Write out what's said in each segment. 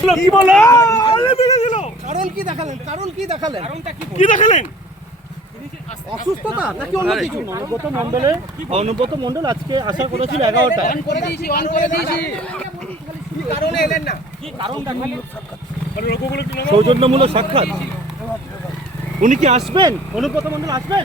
আসলো কি বলে? কারণ কি দেখালেন? কারণ কি দেখালেন? কি দেখালেন? অসুস্থতা নাকি অন্য কিছু? অনুব্রত মন্ডলে অনুব্রত মন্ডল আজকে এগারোটা নামাও। সৌজন্যমূলক সাক্ষাৎ। উনি কি আসবেন? অনুব্রত মন্ডল আসবেন?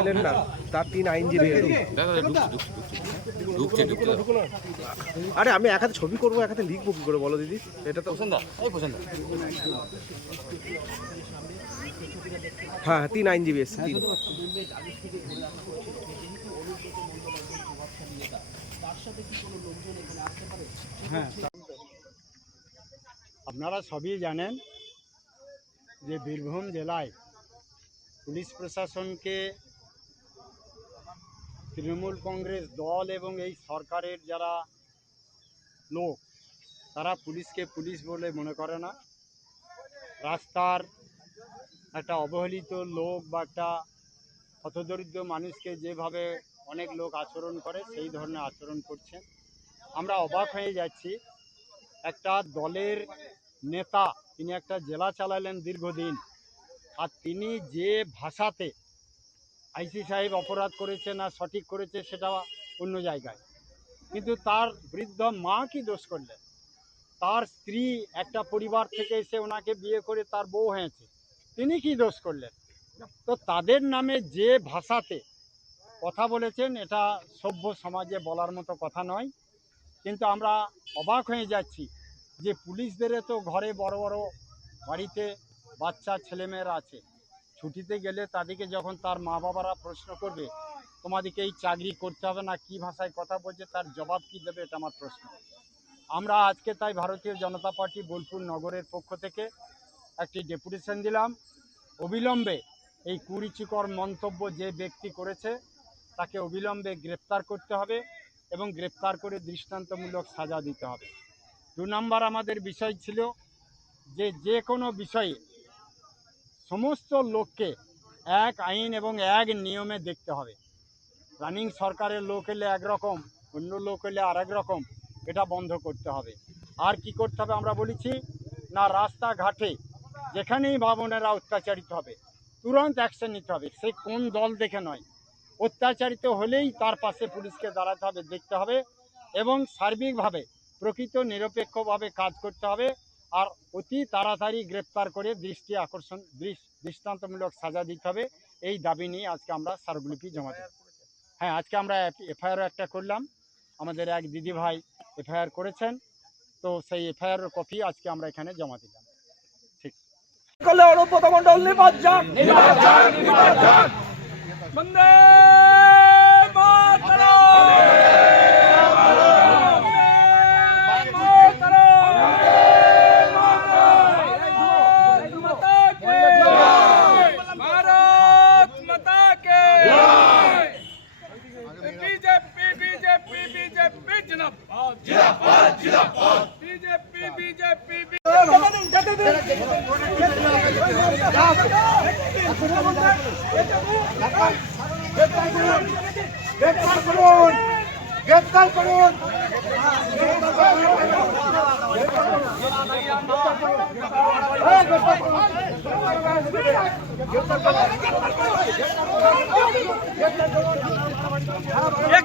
এলেন না তার তিন আইনজীবী আরে আমি এক হাতে ছবি করব এক হাতে লিখব কি করে বলো দিদি এটা তো পছন্দ হ্যাঁ তিন আইনজীবী এসছে তিন আপনারা সবই জানেন যে বীরভূম জেলায় পুলিশ প্রশাসনকে তৃণমূল কংগ্রেস দল এবং এই সরকারের যারা লোক, তারা পুলিশকে পুলিশ বলে মনে করে না। রাস্তার একটা অবহেলিত লোক বা একটা হতদরিদ্র মানুষকে যেভাবে অনেক লোক আচরণ করে, সেই ধরনের আচরণ করছেন আমরা অবাক হয়ে যাচ্ছি। একটা দলের নেতা, তিনি একটা জেলা চালালেন দীর্ঘদিন। আর তিনি যে ভাষাতে আইসি সাহেব অপরাধ করেছে না সঠিক করেছে সেটা অন্য জায়গায়। কিন্তু তার বৃদ্ধ মা কি দোষ করলেন? তার স্ত্রী একটা পরিবার থেকে এসে ওনাকে বিয়ে করে তার বউ হয়েছে। তিনি কি দোষ করলেন? তো তাদের নামে যে ভাষাতে কথা বলেছেন, এটা সভ্য সমাজে বলার মতো কথা নয়। কিন্তু আমরা অবাক হয়ে যাচ্ছি যে পুলিশদের তো ঘরে বড় বড় বাড়িতে বাচ্চা, ছেলেমেয়েরা আছে। ছুটিতে গেলে তাদেরকে যখন তার মা বাবারা প্রশ্ন করবে, তোমাদেরকে এই চাকরি করতে হবে না, কি ভাষায় কথা বলছে, তার জবাব কি দেবে? এটা আমার প্রশ্ন। আমরা আজকে তাই ভারতীয় জনতা পার্টি বোলপুর নগরের পক্ষ থেকে একটি ডেপুটেশন দিলাম। অবিলম্বে এই কুরুচিকর মন্তব্য যে ব্যক্তি করেছে, তাকে অবিলম্বে গ্রেপ্তার করতে হবে এবং গ্রেপ্তার করে দৃষ্টান্তমূলক সাজা দিতে হবে। দু নম্বর আমাদের বিষয় ছিল যে যে কোনো বিষয়ে সমস্ত লোককে এক আইন এবং এক নিয়মে দেখতে হবে। রানিং সরকারের লোক এলে একরকম, অন্য লোক এলে আর রকম এটা বন্ধ করতে হবে। আর কি করতে হবে আমরা বলেছি, না, রাস্তাঘাটে যেখানেই ভাবনেরা অত্যাচারিত হবে, তুরন্ত অ্যাকশন নিতে হবে। সে কোন দল দেখে নয়। অত্যাচারিত হলেই তার পাশে পুলিশকে দাঁড়াতে হবে, দেখতে হবে এবং সার্বিকভাবে প্রকৃত নিরপেক্ষভাবে কাজ করতে হবে আর অতি তাড়াতাড়ি গ্রেপ্তার করে দৃষ্টি আকর্ষণ দৃষ্টান্তমূলক সাজা দিতে হবে। এই দাবি নিয়ে আজকে আমরা স্মারকলিপি জমা দিই হ্যাঁ আজকে আমরা এফআইআর একটা করলাম। আমাদের এক দিদি ভাই এফআইআর করেছেন। তো সেই এফআইআর কপি আজকে আমরা এখানে জমা দিলাম। করলে অনুব্রত মন্ডল নিবাদ ಬಿಜೆಪಿ ಬಿಜೆಪಿ গ্রেপ্তার করুন গ্রেপ্তার করুন গ্রেপ্তার করুন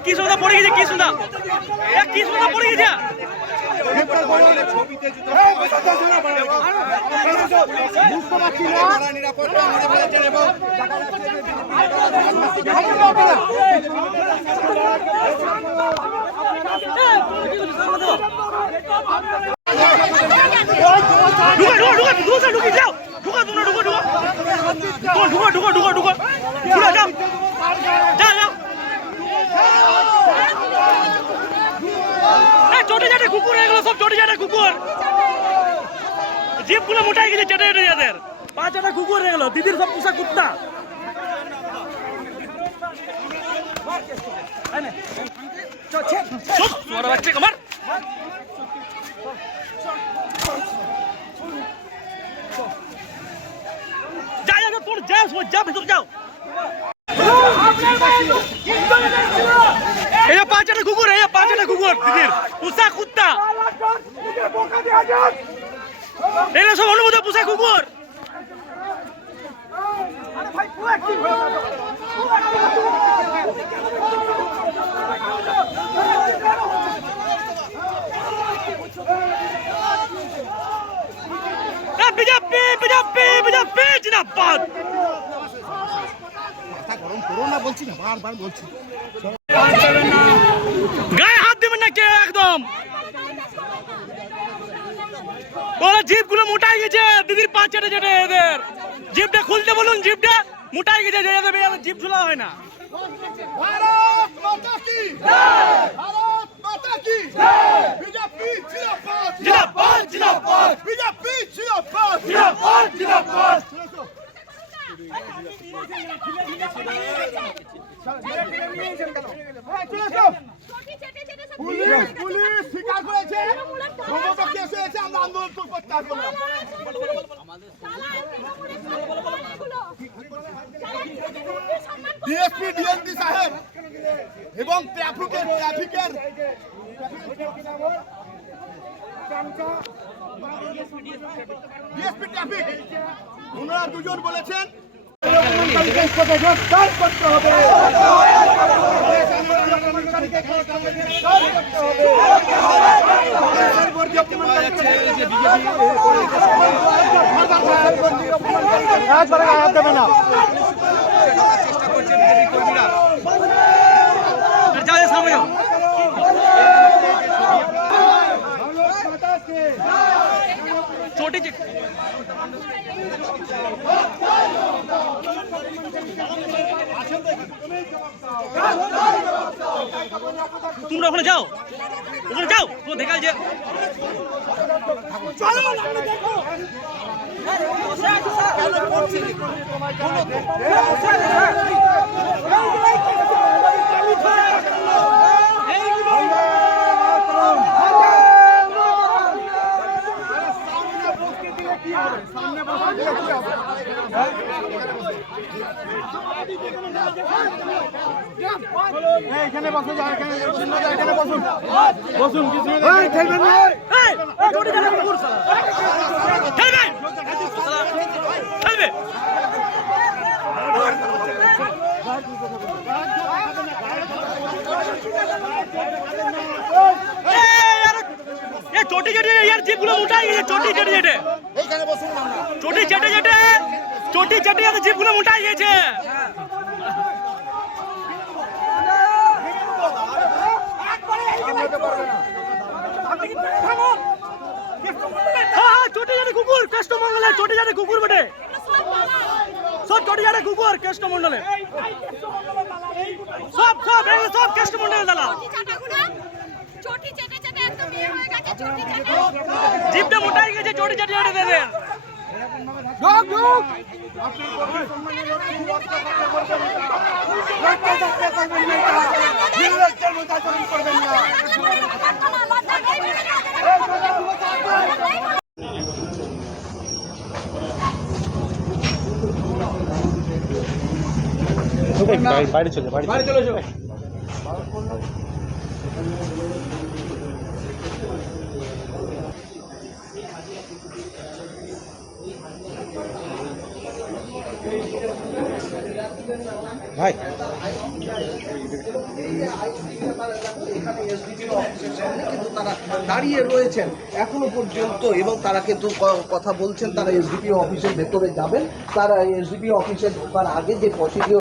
কি সুন্দর পড়ে গেছে কি সুন্দর কি সুন্দর পড়ে গেছে নিরাপত্তা ঢুকো ঢুকো ঢুকো ঢুকো স্যার ঢুকি যাও ঢুকো তোমরা ঢুকো ঢুকো ঢুকো ঢুকো ঢুকো ঢুকো ঢুকো। ঢুকো যাও। যাও যাও। চটে চাটে কুকুর এগুলো সব চটে চাটে কুকুর। জিপগুলো মোটাই গেছে চেটে চেটে যাদের। পাঁচ চাটা কুকুর এগুলো। দিদির সব পোষা কুত্তা। চুপ বাচ্চা কামার যাও, ভেতরে যাও। এই পাঁচটা কুকুর, এই পাঁচটা কুকুর, দিদির। পুষা কুত্তা। এরা সব অনুমোদন পুষা কুকুর। বিজেপি বিজেপি বিজেপি, জিন্দাবাদ। গায়ে হাত দেবেন না কে একদম। ওরা জিপগুলো মোটাই গেছে দিদির পা চেটে চেটে এদের। জিপটা খুলতে বলুন জিপটা মোটাই গেছে জিপ ঝুলা হয় না। ভারত মাতা কি ভারত মাতা কি বিজেপি জিন্দাবাদ জিন্দাবাদ জিন্দাবাদ বিজেপি জিন্দাবাদ জিন্দাবাদ জিন্দাবাদ পুলিশ পুলিশ স্বীকার করেছে মমতা কেস হয়েছে আন্দোলন প্রত্যাহার করলাম ডিএসপি ডিএসপি সাহেব এবং ট্রাফিকের ট্রাফিকের ডিএসপি ট্রাফিক ওনারা দুজন বলেছেন রাজ বলে আঘাত দেবে না। তোমরা ওখানে যাও। ওখানে যাও। তো দেখা যে এই, এই, এখানে বসে যা বসুন খেলবেন চটি চেটে ইয়ার জিপগুলো উঠাই চটি চেটে চেটে চটি চেটে চেটে চটি চেটে জিপগুলো উঠাই গেছে। জটিজারে কুকুর বটে। সব জটিজারে কুকুর কেষ্টমন্ডলে সব সব এগুলো সব কেষ্টমন্ডলে দালা জিপটা মোটাই গেছে চটি চাটি চাটে দেবে ঢোক ঢোক। বাইরে চলে বাইরে চলে ভাই। দাঁড়িয়ে রয়েছেন এখনও পর্যন্ত এবং তারা কিন্তু কথা বলছেন তারা এসডিপি অফিসের ভেতরে যাবেন। তারা এসডিপি অফিসে ঢোকার আগে যে প্রসিডিওর